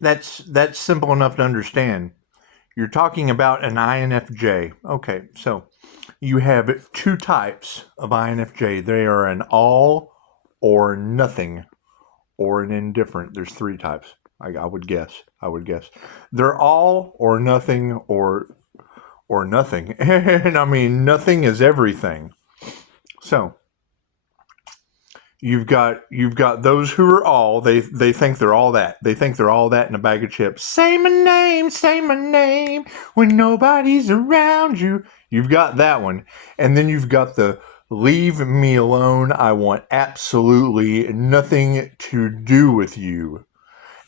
That's simple enough to understand. You're talking about an INFJ. Okay, so you have two types of INFJ. They are an all or nothing or an indifferent. There's three types. I would guess. I would guess. They're all or nothing or nothing. And I mean nothing is everything. So you've got those who are all they think they're all that. They think they're all that in a bag of chips. Say my name when nobody's around you. You've got that one. And then you've got the leave me alone. I want absolutely nothing to do with you.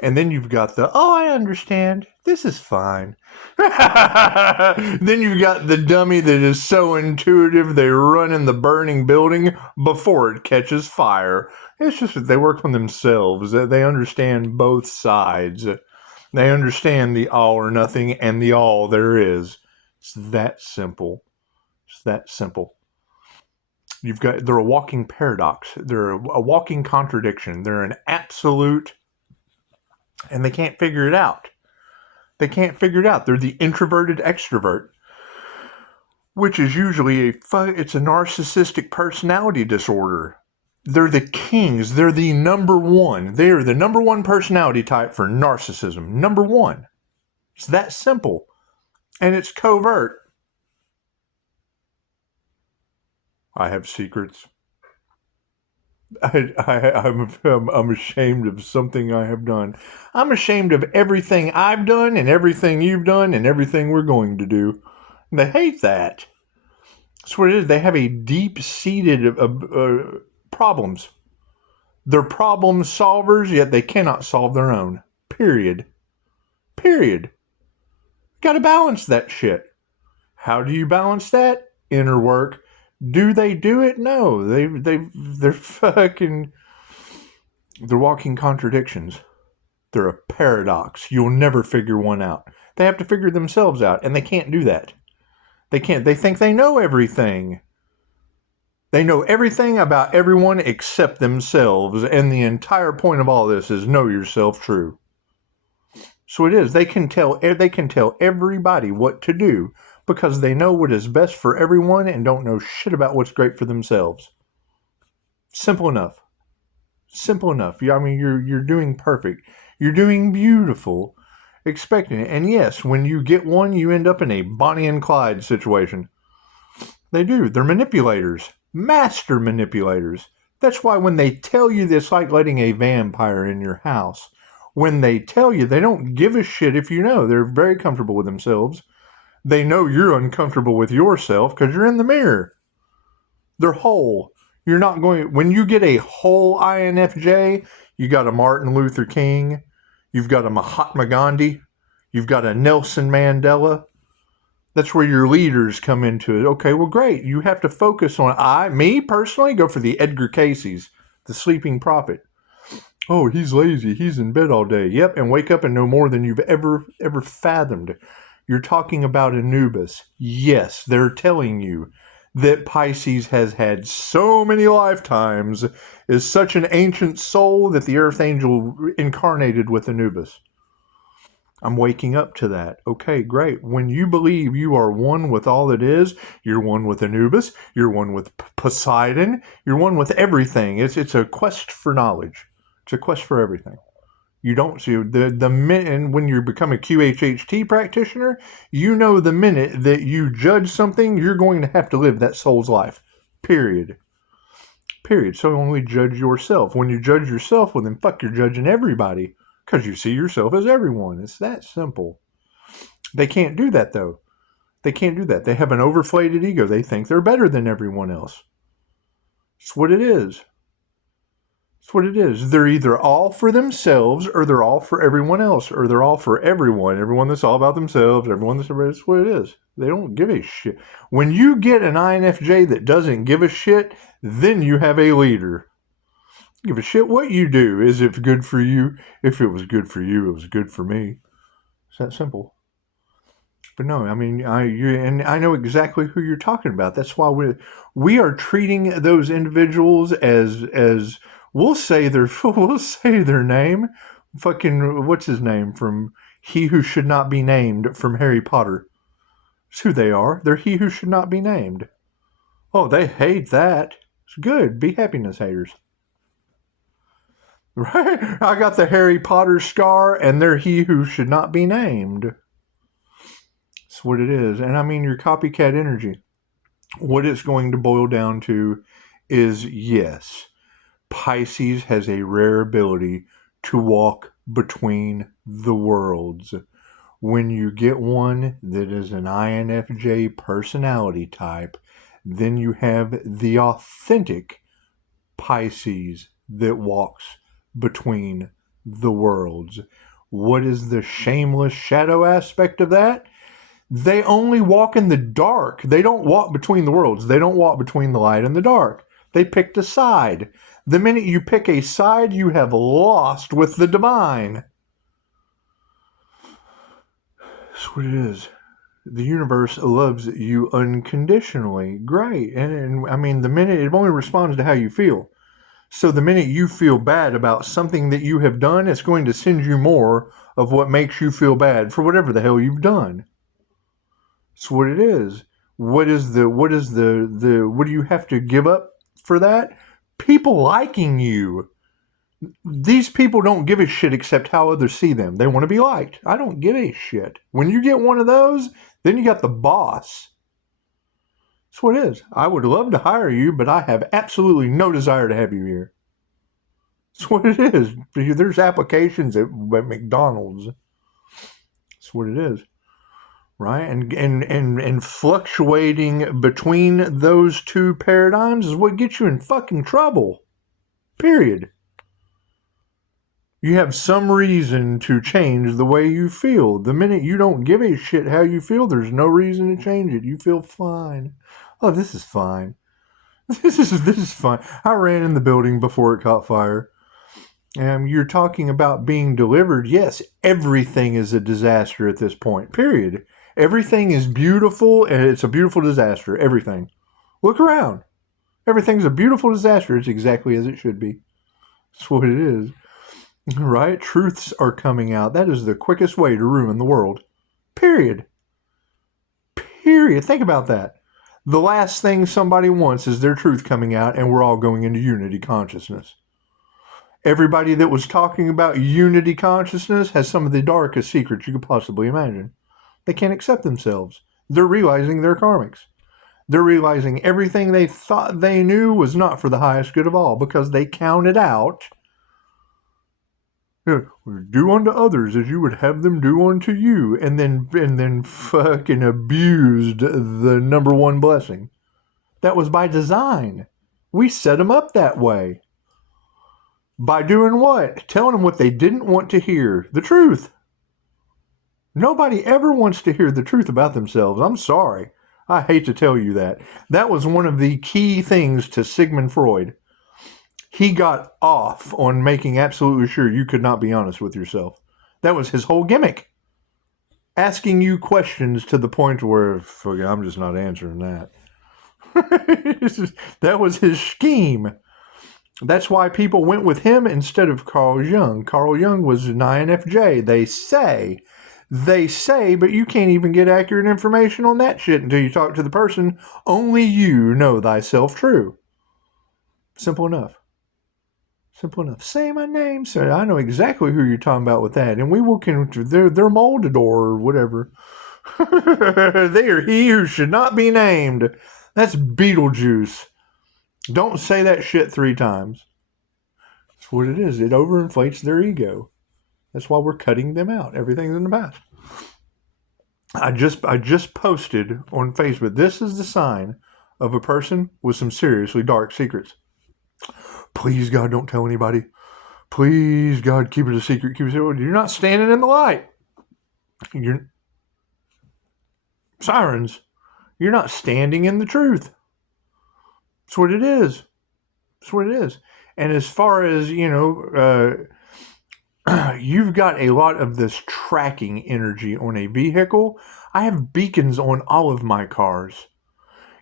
And then you've got the, oh, I understand. This is fine. Then you've got the dummy that is so intuitive they run in the burning building before it catches fire. It's just that they work on themselves. They understand both sides. They understand the all or nothing and the all there is. It's that simple. It's that simple. They're a walking paradox. They're a walking contradiction. They're an absolute, and they can't figure it out. They can't figure it out. They're the introverted extrovert, which is usually it's a narcissistic personality disorder. They're the kings. They're the number one. They are the number one personality type for narcissism. Number one. It's that simple. And it's covert. I have secrets. I'm ashamed of something I have done. I'm ashamed of everything I've done and everything you've done and everything we're going to do. They hate that. That's what it is. They have a deep-seated problems. They're problem solvers, yet they cannot solve their own. Period. Period. Got to balance that shit. How do you balance that? Inner work. Do they do it? No. They're fucking... They're walking contradictions. They're a paradox. You'll never figure one out. They have to figure themselves out, and they can't do that. They can't. They think they know everything. They know everything about everyone except themselves, and the entire point of all this is know yourself true. So it is. They can tell everybody what to do because they know what is best for everyone and don't know shit about what's great for themselves. Simple enough. Simple enough. I mean, you're doing perfect. You're doing beautiful. Expecting it. And yes, when you get one, you end up in a Bonnie and Clyde situation. They do. They're manipulators. Master manipulators. That's why when they tell you this, like letting a vampire in your house, when they tell you, they don't give a shit if you know. They're very comfortable with themselves. They know you're uncomfortable with yourself because you're in the mirror. They're whole. You're not going... When you get a whole INFJ, you got a Martin Luther King, you've got a Mahatma Gandhi, you've got a Nelson Mandela. That's where your leaders come into it. Okay, well, great. You have to focus on... Me, personally, go for the Edgar Cayce's, the sleeping prophet. Oh, he's lazy. He's in bed all day. Yep, and wake up and know more than you've ever fathomed. You're talking about Anubis. Yes, they're telling you that Pisces has had so many lifetimes, is such an ancient soul that the earth angel incarnated with Anubis. I'm waking up to that. Okay, great. When you believe you are one with all that is, you're one with Anubis, you're one with Poseidon, you're one with everything. It's a quest for knowledge. It's a quest for everything. You don't see the minute when you become a QHHT practitioner, you know the minute that you judge something, you're going to have to live that soul's life. Period. Period. So only judge yourself. When you judge yourself, well then fuck, you're judging everybody because you see yourself as everyone. It's that simple. They can't do that though. They can't do that. They have an overinflated ego. They think they're better than everyone else. It's what it is. That's what it is. They're either all for themselves or they're all for everyone else or they're all for everyone. Everyone that's all about themselves, everyone that's what it is. They don't give a shit. When you get an INFJ that doesn't give a shit, then you have a leader. Give a shit what you do. Is it good for you? If it was good for you, it was good for me. It's that simple. But no, I mean, I know exactly who you're talking about. That's why we are treating those individuals as we'll say their name. Fucking, what's his name from He Who Should Not Be Named from Harry Potter. It's who they are. They're He Who Should Not Be Named. Oh, they hate that. It's good. Be happiness haters. Right? I got the Harry Potter scar, and they're He Who Should Not Be Named. That's what it is. And I mean, your copycat energy. What it's going to boil down to is, yes, Pisces has a rare ability to walk between the worlds. When you get one that is an INFJ personality type, then you have the authentic Pisces that walks between the worlds. What is the shameless shadow aspect of that? They only walk in the dark. They don't walk between the worlds. They don't walk between the light and the dark. They picked a side. The minute you pick a side, you have lost with the divine. That's what it is. The universe loves you unconditionally. Great. And I mean, the minute it only responds to how you feel. So the minute you feel bad about something that you have done, it's going to send you more of what makes you feel bad for whatever the hell you've done. That's what it is. What do you have to give up for that? People liking you. These people don't give a shit except how others see them. They want to be liked. I don't give a shit. When you get one of those, then you got the boss. That's what it is. I would love to hire you, but I have absolutely no desire to have you here. That's what it is. There's applications at McDonald's. That's what it is. Right? And fluctuating between those two paradigms is what gets you in fucking trouble. Period. You have some reason to change the way you feel. The minute you don't give a shit how you feel, there's no reason to change it. You feel fine. Oh, this is fine. This is fine. I ran in the building before it caught fire. You're talking about being delivered. Yes, everything is a disaster at this point. Period. Everything is beautiful, and it's a beautiful disaster. Everything. Look around. Everything's a beautiful disaster. It's exactly as it should be. That's what it is. Right? Truths are coming out. That is the quickest way to ruin the world. Period. Period. Think about that. The last thing somebody wants is their truth coming out, and we're all going into unity consciousness. Everybody that was talking about unity consciousness has some of the darkest secrets you could possibly imagine. They can't accept themselves. They're realizing they're karmics. They're realizing everything they thought they knew was not for the highest good of all because they counted out, do unto others as you would have them do unto you, and then fucking abused the number one blessing. That was by design. We set them up that way. By doing what? Telling them what they didn't want to hear. The truth. Nobody ever wants to hear the truth about themselves. I'm sorry. I hate to tell you that. That was one of the key things to Sigmund Freud. He got off on making absolutely sure you could not be honest with yourself. That was his whole gimmick. Asking you questions to the point where, I'm just not answering that. That was his scheme. That's why people went with him instead of Carl Jung. Carl Jung was an INFJ. They say, but you can't even get accurate information on that shit until you talk to the person. Only you know thyself true. Simple enough. Simple enough. Say my name, sir. I know exactly who you're talking about with that. And we will, they're molded or whatever. They are he who should not be named. That's Beetlejuice. Don't say that shit 3 times. That's what it is. It overinflates their ego. That's why we're cutting them out. Everything's in the past. I just posted on Facebook. This is the sign of a person with some seriously dark secrets. Please, God, don't tell anybody. Please, God, keep it a secret. Keep it a secret. You're not standing in the light. You're sirens. You're not standing in the truth. That's what it is. That's what it is. And as far as, you've got a lot of this tracking energy on a vehicle. I have beacons on all of my cars.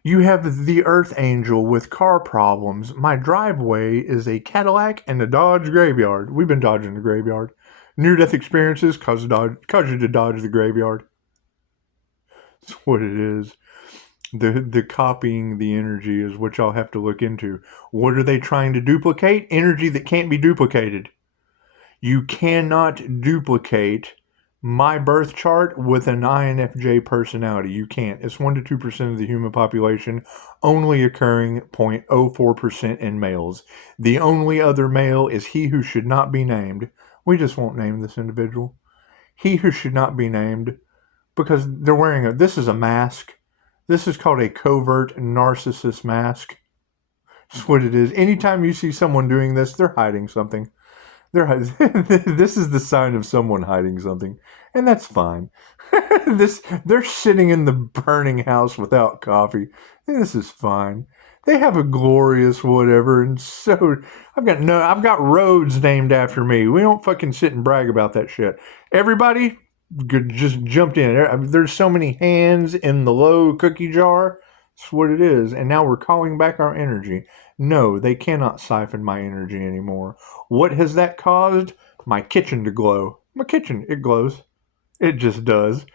You have the Earth Angel with car problems. My driveway is a Cadillac and a Dodge graveyard. We've been dodging the graveyard. Near-death experiences cause you to dodge the graveyard. That's what it is. The copying the energy is what y'all have to look into. What are they trying to duplicate? Energy that can't be duplicated. You cannot duplicate my birth chart with an INFJ personality. You can't. It's 1 to 2% of the human population, only occurring 0.04% in males. The only other male is he who should not be named. We just won't name this individual. He who should not be named, because they're wearing this is a mask. This is called a covert narcissist mask. That's what it is. Anytime you see someone doing this, they're hiding something. This is the sign of someone hiding something, and that's fine. They're sitting in the burning house without coffee. This is fine. They have a glorious whatever, and so I've got roads named after me. We don't fucking sit and brag about that shit. Everybody just jumped in. There's so many hands in the low cookie jar. That's what it is. And now we're calling back our energy. No, they cannot siphon my energy anymore. What has that caused? My kitchen to glow. My kitchen, it glows. It just does.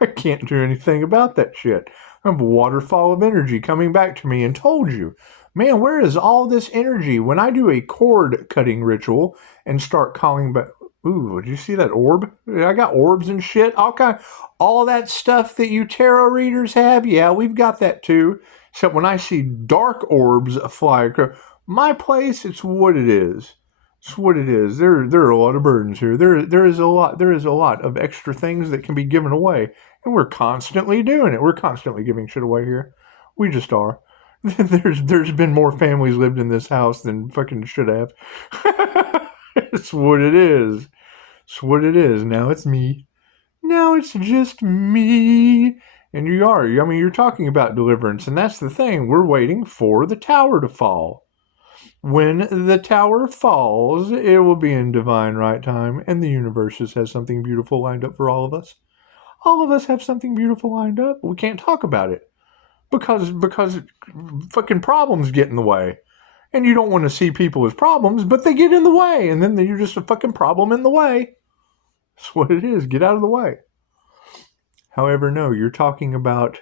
I can't do anything about that shit. I have a waterfall of energy coming back to me, and told you, man, where is all this energy? When I do a cord cutting ritual and start calling back, ooh, did you see that orb? I got orbs and shit. All that stuff that you tarot readers have. Yeah, we've got that too. Except when I see dark orbs fly across my place, it's what it is. It's what it is. There are a lot of burdens here. There is a lot of extra things that can be given away, and we're constantly doing it. We're constantly giving shit away here. We just are. There's been more families lived in this house than fucking should have. It's what it is. It's what it is. Now it's me. Now it's just me. And you're talking about deliverance, and that's the thing. We're waiting for the tower to fall. When the tower falls, it will be in divine right time, and the universe has something beautiful lined up for all of us. All of us have something beautiful lined up. We can't talk about it because fucking problems get in the way. And you don't want to see people as problems, but they get in the way, and then you're just a fucking problem in the way. That's what it is. Get out of the way. However, no, you're talking about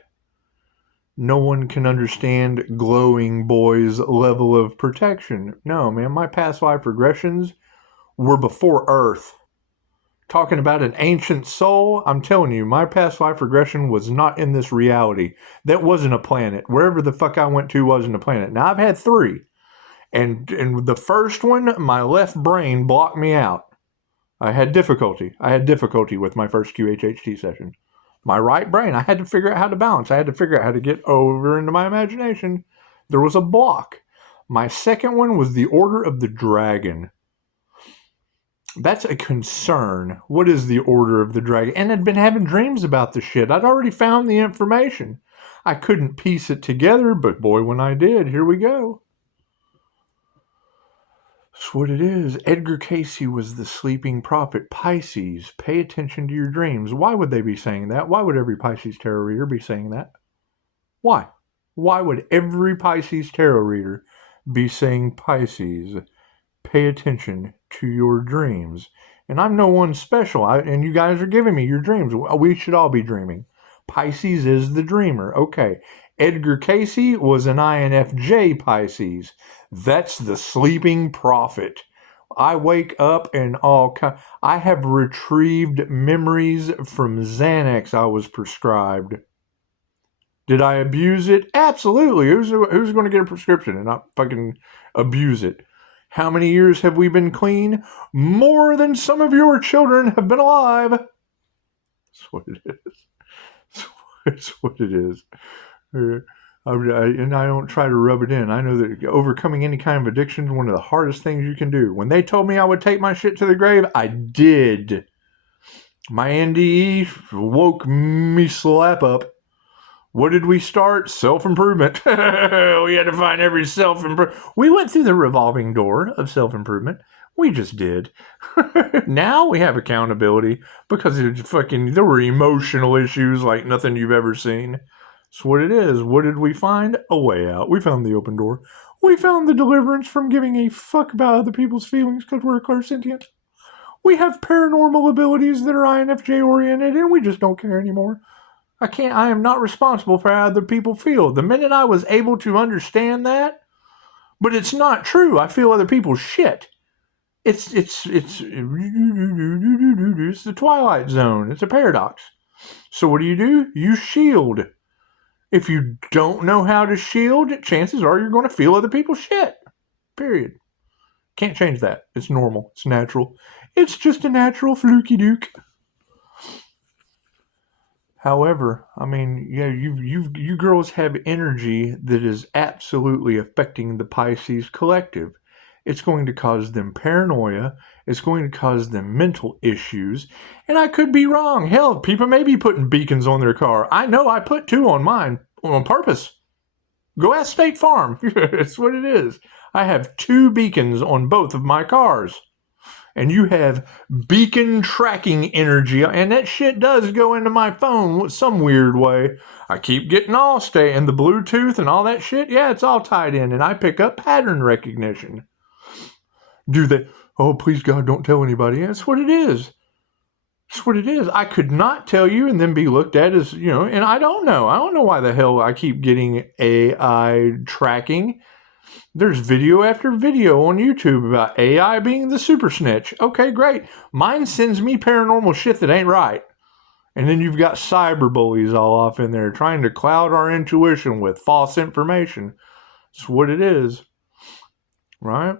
no one can understand glowing boy's level of protection. No, man, my past life regressions were before Earth. Talking about an ancient soul, I'm telling you, my past life regression was not in this reality. That wasn't a planet. Wherever the fuck I went to wasn't a planet. Now, I've had 3. And the first one, my left brain blocked me out. I had difficulty with my first QHHT session. My right brain, I had to figure out how to balance. I had to figure out how to get over into my imagination. There was a block. My second one was the Order of the Dragon. That's a concern. What is the Order of the Dragon? And I'd been having dreams about the shit. I'd already found the information. I couldn't piece it together, but boy, when I did, here we go. That's what it is. Edgar Cayce was the sleeping prophet. Pisces, pay attention to your dreams. Why would they be saying that? Why would every Pisces tarot reader be saying that? Why? Why would every Pisces tarot reader be saying, Pisces, pay attention to your dreams? And I'm no one special, and you guys are giving me your dreams. We should all be dreaming. Pisces is the dreamer. Okay. Edgar Cayce was an INFJ Pisces. That's the sleeping prophet. I wake up and I have retrieved memories from Xanax I was prescribed. Did I abuse it? Absolutely. Who's going to get a prescription and not fucking abuse it? How many years have we been clean? More than some of your children have been alive. That's what it is. That's what it is. And I don't try to rub it in. I know that overcoming any kind of addiction is one of the hardest things you can do. When they told me I would take my shit to the grave, I did. My NDE woke me slap up. What did we start? Self-improvement. We had to find every self-improvement. We went through the revolving door of self-improvement. We just did. Now we have accountability because there were emotional issues like nothing you've ever seen. That's what it is. What did we find? A way out. We found the open door. We found the deliverance from giving a fuck about other people's feelings because we're clairsentient. We have paranormal abilities that are INFJ oriented, and we just don't care anymore. I am not responsible for how other people feel. The minute I was able to understand that, but it's not true. I feel other people's shit. It's the Twilight Zone. It's a paradox. So what do? You shield. If you don't know how to shield, chances are you're going to feel other people's shit. Period. Can't change that. It's normal. It's natural. It's just a natural fluky duke. However, I mean, yeah, you girls have energy that is absolutely affecting the Pisces collective. It's going to cause them paranoia. It's going to cause them mental issues. And I could be wrong. Hell, people may be putting beacons on their car. I know I put 2 on mine on purpose. Go ask State Farm. That's what it is. I have 2 beacons on both of my cars. And you have beacon tracking energy, and that shit does go into my phone some weird way. I keep getting Allstate and the Bluetooth and all that shit. Yeah, it's all tied in, and I pick up pattern recognition. Do they? Oh, please God, don't tell anybody. That's what it is. That's what it is. I could not tell you and then be looked at as, and I don't know. I don't know why the hell I keep getting AI tracking. There's video after video on YouTube about AI being the super snitch. Okay, great. Mine sends me paranormal shit that ain't right. And then you've got cyber bullies all off in there trying to cloud our intuition with false information. That's what it is. Right?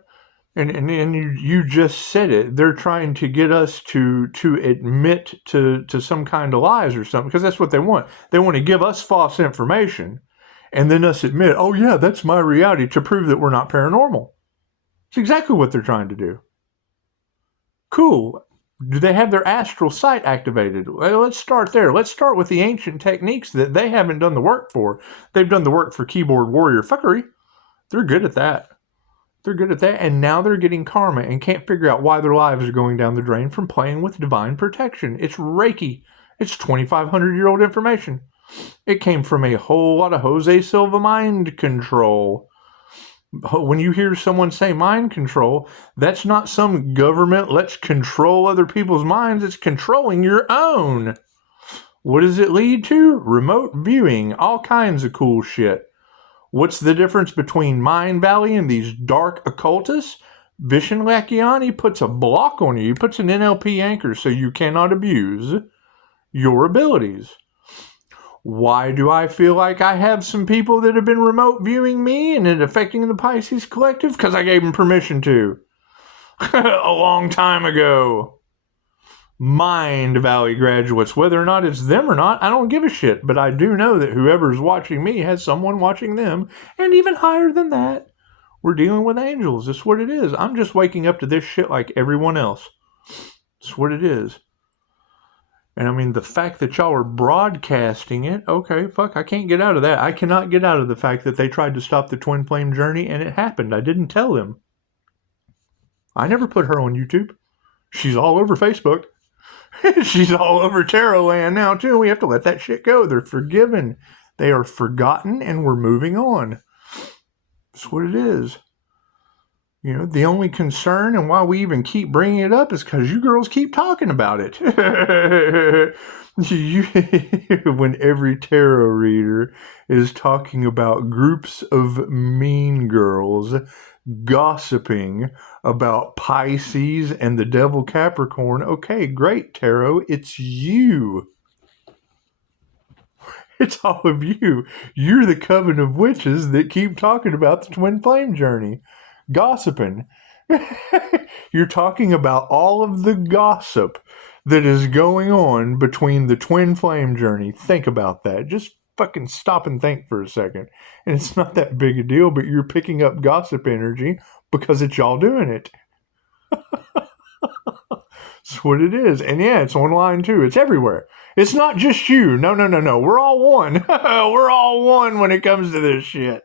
And you just said it. They're trying to get us to admit to some kind of lies or something, because that's what they want. They want to give us false information and then us admit, oh yeah, that's my reality, to prove that we're not paranormal. It's exactly what they're trying to do. Cool. Do they have their astral sight activated? Well, let's start there. Let's start with the ancient techniques that they haven't done the work for. They've done the work for keyboard warrior fuckery. They're good at that. They're good at that, and now they're getting karma and can't figure out why their lives are going down the drain from playing with divine protection. It's Reiki. It's 2,500-year-old information. It came from a whole lot of Jose Silva mind control. When you hear someone say mind control, that's not some government, let's control other people's minds. It's controlling your own. What does it lead to? Remote viewing, all kinds of cool shit. What's the difference between Mind Valley and these dark occultists? Vishen Lakhiani puts a block on you. He puts an NLP anchor so you cannot abuse your abilities. Why do I feel like I have some people that have been remote viewing me and it affecting the Pisces collective? Because I gave them permission to. A long time ago. Mind Valley graduates, whether or not it's them or not, I don't give a shit. But I do know that whoever's watching me has someone watching them. And even higher than that, we're dealing with angels. That's what it is. I'm just waking up to this shit like everyone else. That's what it is. And I mean, the fact that y'all are broadcasting it, okay, fuck, I can't get out of that. I cannot get out of the fact that they tried to stop the twin flame journey, and it happened. I didn't tell them. I never put her on YouTube. She's all over Facebook. She's all over Tarot Land now, too. We have to let that shit go. They're forgiven. They are forgotten, and we're moving on. That's what it is. The only concern and why we even keep bringing it up is because you girls keep talking about it. When every tarot reader is talking about groups of mean girls gossiping about Pisces and the devil Capricorn, okay, great, tarot, it's you. It's all of you. You're the coven of witches that keep talking about the twin flame journey. Gossiping. You're talking about all of the gossip that is going on between the twin flame journey. Think about that. Just fucking stop and think for a second. And it's not that big a deal, but you're picking up gossip energy because it's y'all doing it. That's what it is. And yeah, it's online too. It's everywhere. It's not just you. No. We're all one. We're all one when it comes to this shit.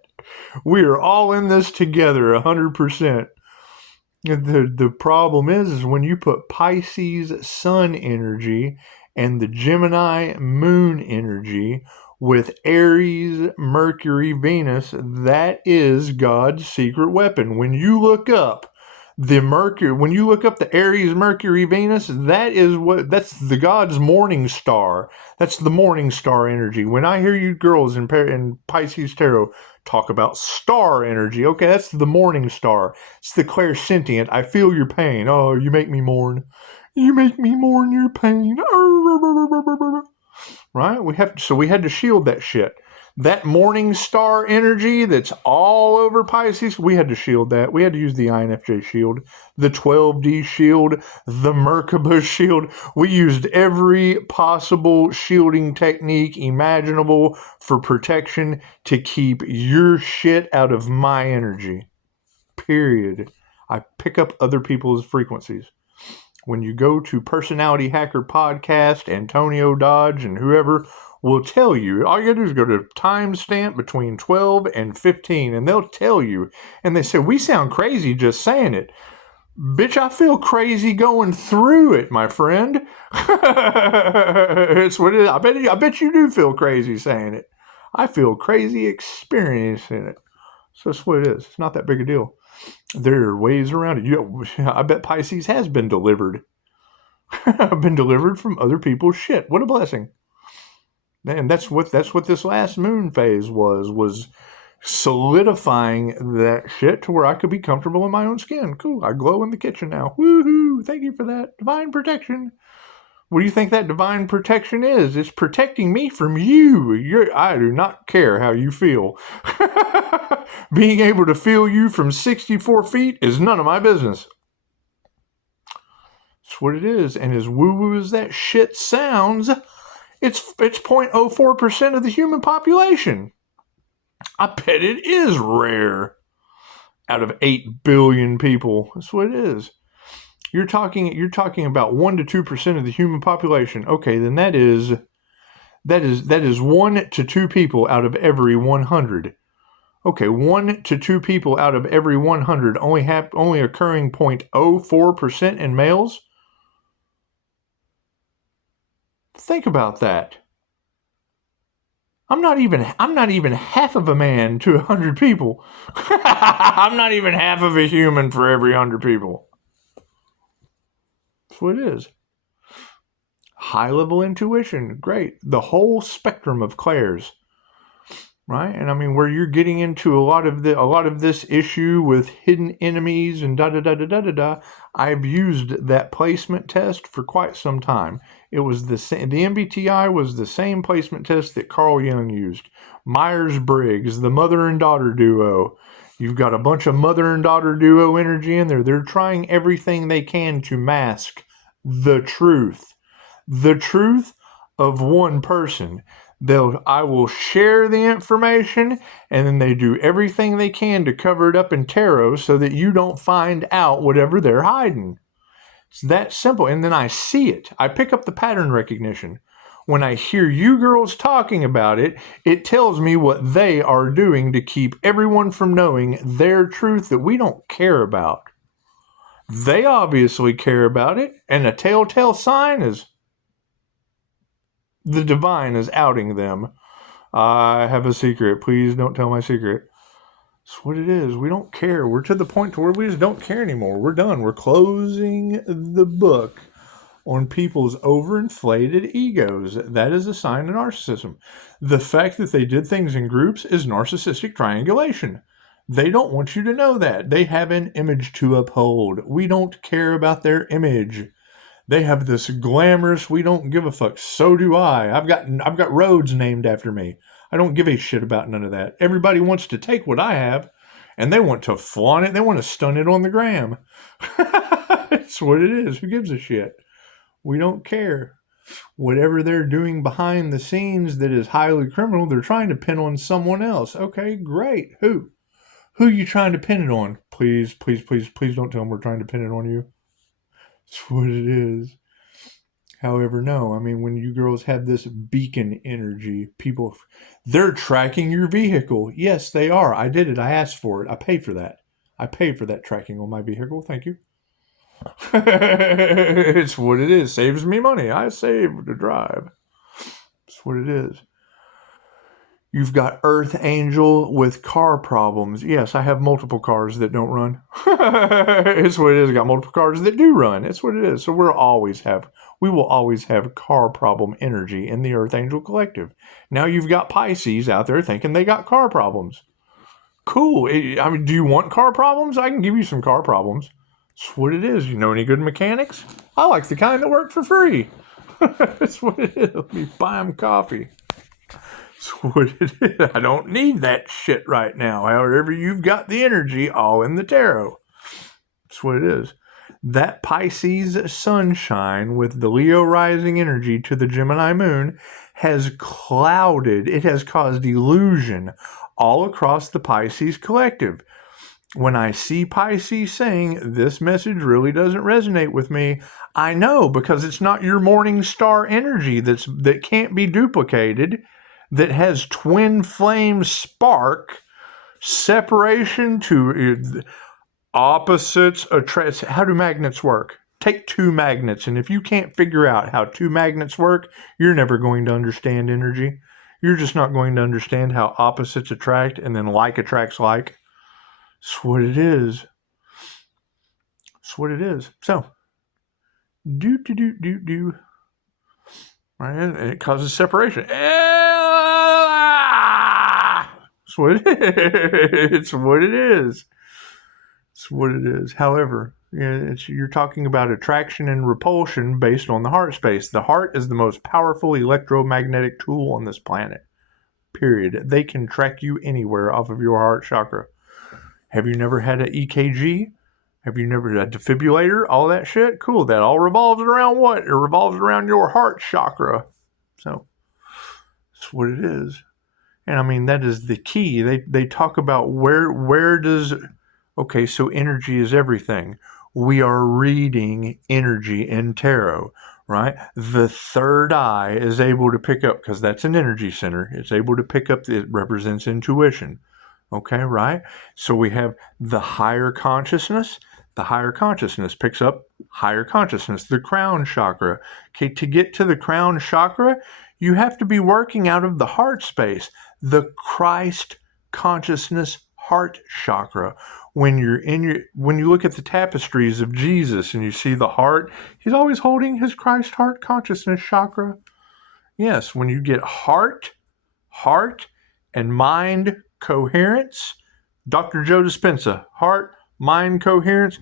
We are all in this together, 100%. The problem is when you put Pisces sun energy and the Gemini moon energy with Aries, Mercury, Venus, that is God's secret weapon. When you look up The Mercury, when you look up the Aries, Mercury, Venus, that's the god's morning star. That's the morning star energy. When I hear you girls in Pisces Tarot talk about star energy, okay, that's the morning star. It's the clairsentient. I feel your pain. Oh, you make me mourn. You make me mourn your pain. Right? We had to shield that shit. That morning star energy that's all over Pisces, we had to shield that. We had to use the INFJ shield, the 12D shield, the Merkaba shield. We used every possible shielding technique imaginable for protection to keep your shit out of my energy. Period. I pick up other people's frequencies. When you go to Personality Hacker Podcast, Antonio Dodge and whoever will tell you, all you gotta do is go to timestamp between 12 and 15 and they'll tell you. And they say, we sound crazy just saying it. Bitch, I feel crazy going through it, my friend. It's what it is. I bet you do feel crazy saying it. I feel crazy experiencing it. So that's what it is. It's not that big a deal. There are ways around it. I bet Pisces has been delivered. I've been delivered from other people's shit. What a blessing. And that's what this last moon phase was solidifying that shit to where I could be comfortable in my own skin. Cool. I glow in the kitchen now. Woohoo. Thank you for that. Divine protection. What do you think that divine protection is? It's protecting me from you. I do not care how you feel. Being able to feel you from 64 feet is none of my business. That's what it is. And as woo-woo as that shit sounds, it's 0.04% of the human population. I bet it is rare out of 8 billion people. That's what it is. You're talking about 1 to 2% of the human population. Okay, then that is 1 to 2 people out of every 100. Okay, 1 to 2 people out of every 100 only occurring 0.04% in males. Think about that. I'm not even half of a man to 100 people. I'm not even half of a human for every 100 people. That's what it is. High level intuition, great. The whole spectrum of clairs, right? And I mean, where you're getting into a lot of this issue with hidden enemies and da da da da da da da. I've used that placement test for quite some time. It was the same. The MBTI was the same placement test that Carl Jung used. Myers-Briggs, the mother and daughter duo. You've got a bunch of mother and daughter duo energy in there. They're trying everything they can to mask the truth. The truth of one person. I will share the information, and then they do everything they can to cover it up in tarot so that you don't find out whatever they're hiding. It's that simple. And then I see it. I pick up the pattern recognition. When I hear you girls talking about it, it tells me what they are doing to keep everyone from knowing their truth that we don't care about. They obviously care about it, and a telltale sign is the divine is outing them. I have a secret. Please don't tell my secret. That's what it is. We don't care. We're to the point to where we just don't care anymore. We're done. We're closing the book on people's overinflated egos. That is a sign of narcissism. The fact that they did things in groups is narcissistic triangulation. They don't want you to know that. They have an image to uphold. We don't care about their image. They have this glamorous, we don't give a fuck. So do I. I've got roads named after me. I don't give a shit about none of that. Everybody wants to take what I have, and they want to flaunt it. They want to stun it on the gram. It's what it is. Who gives a shit? We don't care. Whatever they're doing behind the scenes that is highly criminal, they're trying to pin on someone else. Okay, great. Who? Who are you trying to pin it on? Please, please, please, please don't tell them we're trying to pin it on you. That's what it is. However, no. I mean, when you girls have this beacon energy, people, they're tracking your vehicle. Yes, they are. I did it. I asked for it. I paid for that. I paid for that tracking on my vehicle. Thank you. It's what it is. Saves me money. I save to drive. That's what it is. You've got Earth Angel with car problems. Yes, I have multiple cars that don't run. It's what it is. I got multiple cars that do run. It's what it is. So we will always have car problem energy in the Earth Angel Collective. Now you've got Pisces out there thinking they got car problems. Cool. I mean, do you want car problems? I can give you some car problems. That's what it is. You know any good mechanics? I like the kind that work for free. That's what it is. Let me buy them coffee. That's what it is. I don't need that shit right now. However, you've got the energy all in the tarot. That's what it is. That Pisces sunshine with the Leo rising energy to the Gemini moon has clouded, it has caused illusion all across the Pisces collective. When I see Pisces saying, this message really doesn't resonate with me, I know, because it's not your morning star energy that can't be duplicated, that has twin flame spark, separation to opposites attract. How do magnets work? Take two magnets, and if you can't figure out how two magnets work, you're never going to understand energy. You're just not going to understand how opposites attract, and then like attracts like. That's what it is. That's what it is. So, do. Right? And it causes separation. It's what it is. It's what it is. It's what it is. However, you're talking about attraction and repulsion based on the heart space. The heart is the most powerful electromagnetic tool on this planet. Period. They can track you anywhere off of your heart chakra. Have you never had an EKG? Have you never had a defibrillator? All that shit? Cool. That all revolves around what? It revolves around your heart chakra. So, that's what it is. And I mean, that is the key. They talk about where does... Okay, so energy is everything. We are reading energy in tarot, right? The third eye is able to pick up, because that's an energy center. It's able to pick up, it represents intuition. Okay, right? So we have the higher consciousness. The higher consciousness picks up higher consciousness, the crown chakra. Okay, to get to the crown chakra, you have to be working out of the heart space, the Christ consciousness heart chakra. When you look at the tapestries of Jesus and you see the heart, he's always holding his Christ heart consciousness chakra. Yes, when you get heart, and mind coherence, Dr. Joe Dispenza, heart, mind coherence.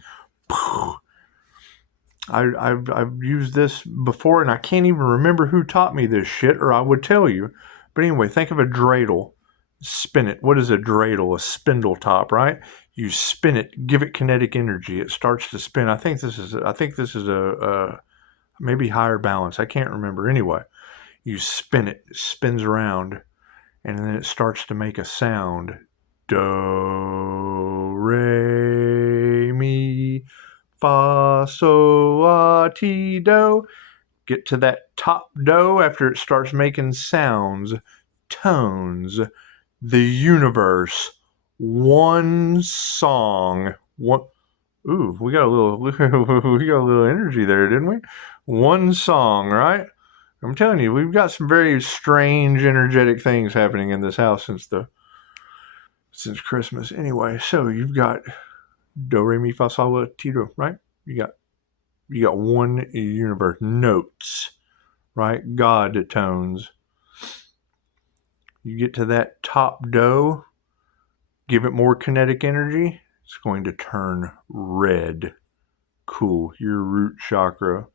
I've used this before, and I can't even remember who taught me this shit, or I would tell you. But anyway, think of a dreidel. Spin it. What is a dreidel? A spindle top, right? You spin it, give it kinetic energy. It starts to spin. I think this is a maybe higher balance. I can't remember. Anyway, you spin it. It spins around, and then it starts to make a sound. Do, re, mi, fa, sol, la, ti, do. Get to that top do after it starts making sounds, tones, the universe, one song. One, ooh, we got a little energy there, didn't we? One song, right? I'm telling you, we've got some very strange, energetic things happening in this house since Christmas. Anyway, so you've got do, re, mi, fa, sol, la, ti, do, right? You got one universe, notes, right? God tones. You get to that top do, give it more kinetic energy, it's going to turn red. Cool, your root chakra.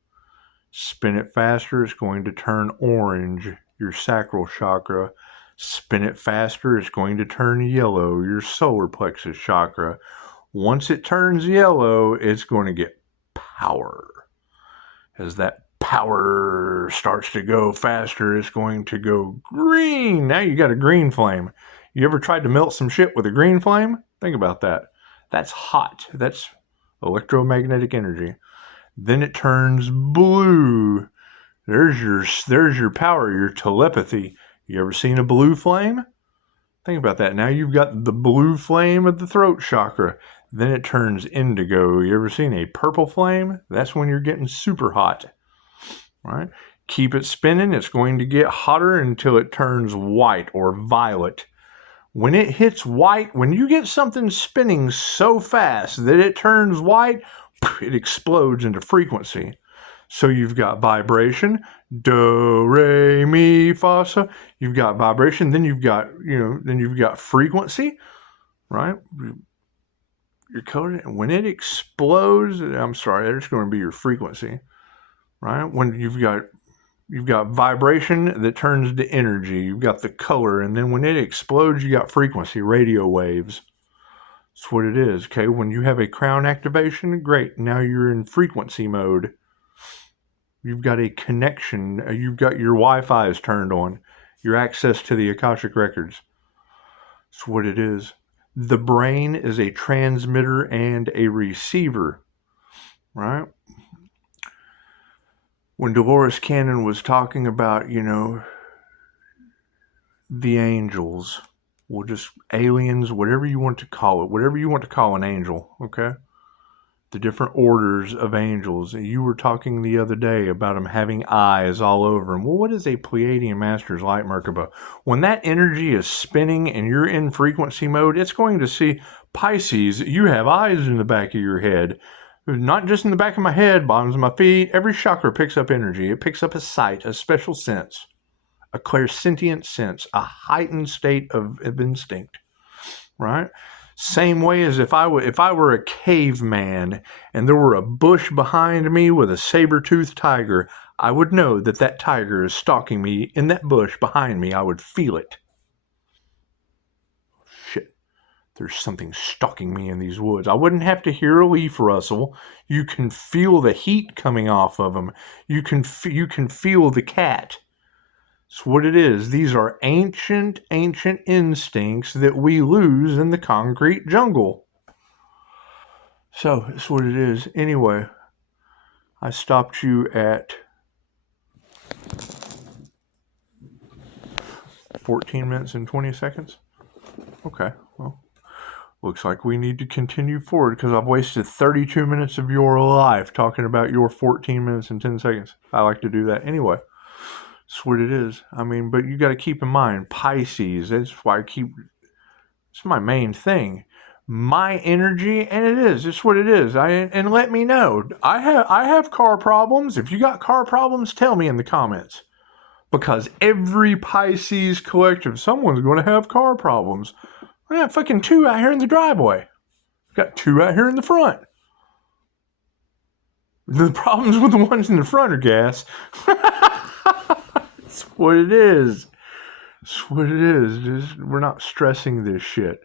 Spin it faster, it's going to turn orange, your sacral chakra. Spin it faster, it's going to turn yellow, your solar plexus chakra. Once it turns yellow, it's going to get power. As that power starts to go faster, it's going to go green. Now you got a green flame. You ever tried to melt some shit with a green flame? Think about that. That's hot. That's electromagnetic energy. Then it turns blue. There's your power, your telepathy. You ever seen a blue flame? Think about that. Now you've got the blue flame of the throat chakra. Then it turns indigo. You ever seen a purple flame? That's when you're getting super hot. Right? Keep it spinning. It's going to get hotter until it turns white or violet. When it hits white, when you get something spinning so fast that it turns white, it explodes into frequency. So you've got vibration, do, re, mi, fa, so. You've got vibration, then you've got frequency, right? Your color, when it explodes, I'm sorry, that's going to be your frequency, right? When you've got vibration that turns to energy, you've got the color, and then when it explodes, you got frequency, radio waves. That's what it is, okay? When you have a crown activation, great, now you're in frequency mode. You've got a connection, you've got your Wi-Fi is turned on, your access to the Akashic Records. That's what it is. The brain is a transmitter and a receiver, right? When Dolores Cannon was talking about, the angels, well, just aliens, whatever you want to call it, whatever you want to call an angel, okay? The different orders of angels. You were talking the other day about them having eyes all over them. Well, what is a Pleiadian Master's Light Merkaba? When that energy is spinning and you're in frequency mode, it's going to see Pisces. You have eyes in the back of your head. Not just in the back of my head, bottoms of my feet. Every chakra picks up energy. It picks up a sight, a special sense, a clairsentient sense, a heightened state of instinct, right? Same way as if I were a caveman and there were a bush behind me with a saber-toothed tiger, I would know that that tiger is stalking me in that bush behind me. I would feel it. Shit, there's something stalking me in these woods. I wouldn't have to hear a leaf rustle. You can feel the heat coming off of them. You can feel the cat. It's what it is. These are ancient instincts that we lose in the concrete jungle. So, it's what it is. Anyway, I stopped you at 14 minutes and 20 seconds. Okay, well, looks like we need to continue forward because I've wasted 32 minutes of your life talking about your 14 minutes and 10 seconds. I like to do that anyway. That's what it is. I mean, but you got to keep in mind, Pisces, that's why it's my main thing. My energy, and it's what it is. And let me know. I have car problems. If you got car problems, tell me in the comments. Because every Pisces collective, someone's going to have car problems. I got fucking 2 out here in the driveway. Got 2 out here in the front. The problems with the ones in the front are gas. That's what it is. That's what it is. We're not stressing this shit.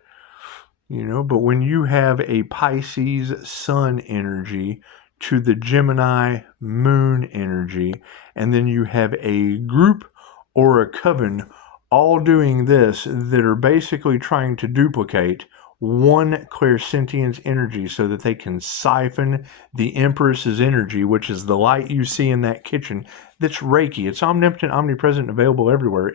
But when you have a Pisces sun energy to the Gemini moon energy, and then you have a group or a coven all doing this that are basically trying to duplicate one clairsentience energy so that they can siphon the Empress's energy, which is the light you see in that kitchen. That's Reiki. It's omnipotent, omnipresent, available everywhere.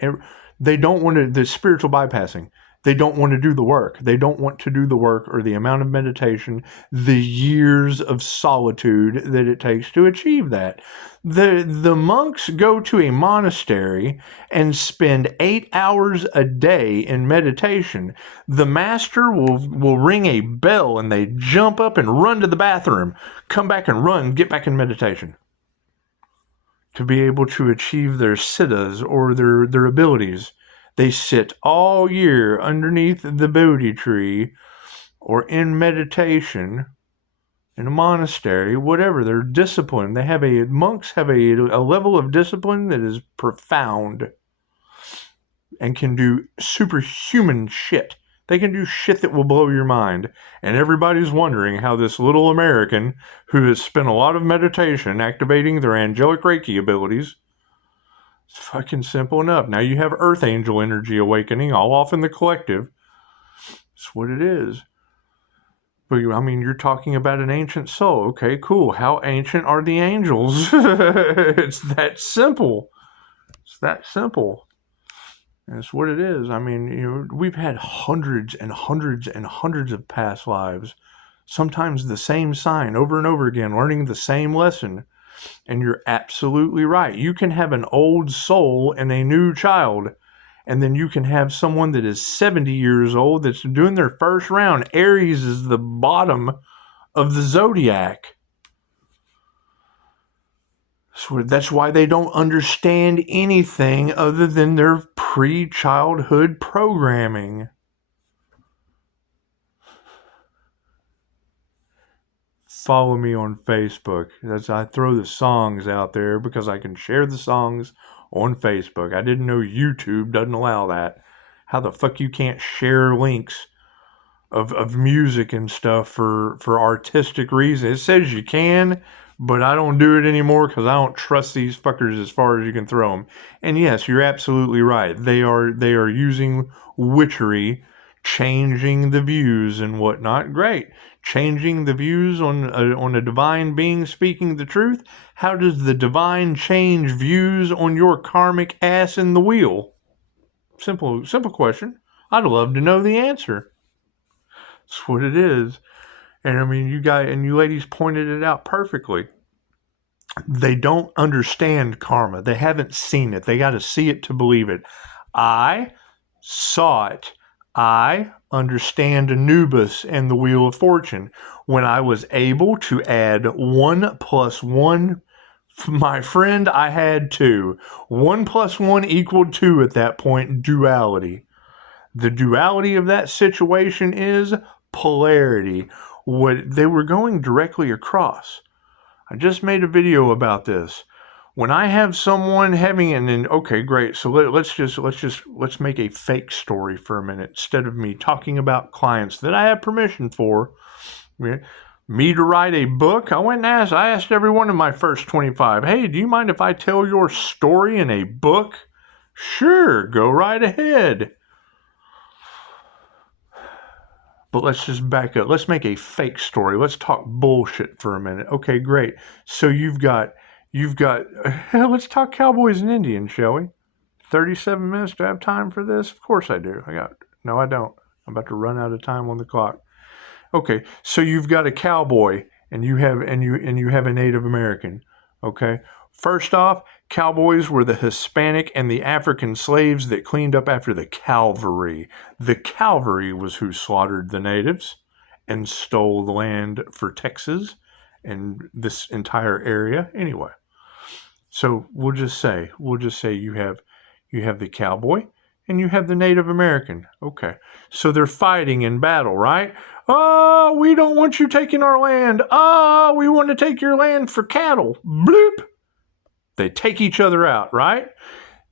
They don't want to, the spiritual bypassing. They don't want to do the work. They don't want to do the work or the amount of meditation, the years of solitude that it takes to achieve that. The monks go to a monastery and spend 8 hours a day in meditation. The master will ring a bell and they jump up and run to the bathroom, come back and run, get back in meditation to be able to achieve their siddhas or their abilities. They sit all year underneath the Bodhi tree or in meditation in a monastery, whatever. They're disciplined. Monks have a level of discipline that is profound and can do superhuman shit. They can do shit that will blow your mind. And everybody's wondering how this little American who has spent a lot of meditation activating their angelic Reiki abilities. It's fucking simple enough. Now you have Earth Angel energy awakening all off in the collective. It's what it is. But you're talking about an ancient soul. Okay, cool. How ancient are the angels? It's that simple. It's that simple. And it's what it is. We've had hundreds and hundreds and hundreds of past lives. Sometimes the same sign over and over again, learning the same lesson. And you're absolutely right. You can have an old soul and a new child. And then you can have someone that is 70 years old that's doing their first round. Aries is the bottom of the zodiac. So that's why they don't understand anything other than their pre-childhood programming. Follow me on Facebook. I throw the songs out there because I can share the songs on Facebook. I didn't know YouTube doesn't allow that. How the fuck you can't share links of music and stuff for artistic reasons? It says you can, but I don't do it anymore because I don't trust these fuckers as far as you can throw them. And yes, you're absolutely right. They are using witchery, changing the views and whatnot. Great. Changing the views on a divine being speaking the truth. How does the divine change views on your karmic ass in the wheel? Simple question. I'd love to know the answer. That's what it is. And I mean, you guys and you ladies pointed it out perfectly. They don't understand karma. They haven't seen it. They got to see it to believe it. I saw it. I understand Anubis and the Wheel of Fortune. When I was able to add 1 + 1, my friend, I had 2. 1 + 1 equaled 2 at that point, duality. The duality of that situation is polarity. What they were going directly across. I just made a video about this. When I have someone having okay, great. So let's make a fake story for a minute instead of me talking about clients that I have permission for. Me to write a book. I asked every one of my first 25, hey, do you mind if I tell your story in a book? Sure, go right ahead. But let's just back up. Let's make a fake story. Let's talk bullshit for a minute. Okay, great. So you've got, let's talk cowboys and Indians, shall we? 37 minutes. Do I have time for this? Of course I do. No, I don't. I'm about to run out of time on the clock. Okay, so you've got a cowboy and you have a Native American. Okay. First off, cowboys were the Hispanic and the African slaves that cleaned up after the cavalry. The cavalry was who slaughtered the natives and stole the land for Texas and this entire area. Anyway, so we'll just say you have the cowboy and you have the Native American. Okay, so they're fighting in battle, right? Oh, we don't want you taking our land. Oh, we want to take your land for cattle. Bloop. They take each other out, right?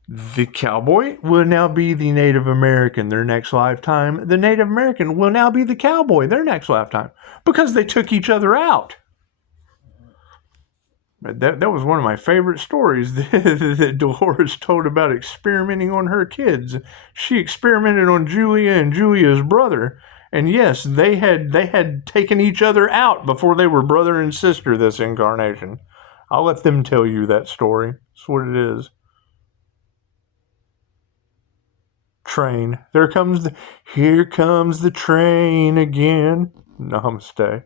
The cowboy will now be the Native American their next lifetime. The Native American will now be the cowboy their next lifetime because they took each other out. That was one of my favorite stories that Dolores told about experimenting on her kids. She experimented on Julia and Julia's brother. And yes, they had taken each other out before they were brother and sister this incarnation. I'll let them tell you that story. That's what it is. Train. Here comes the train again. Namaste.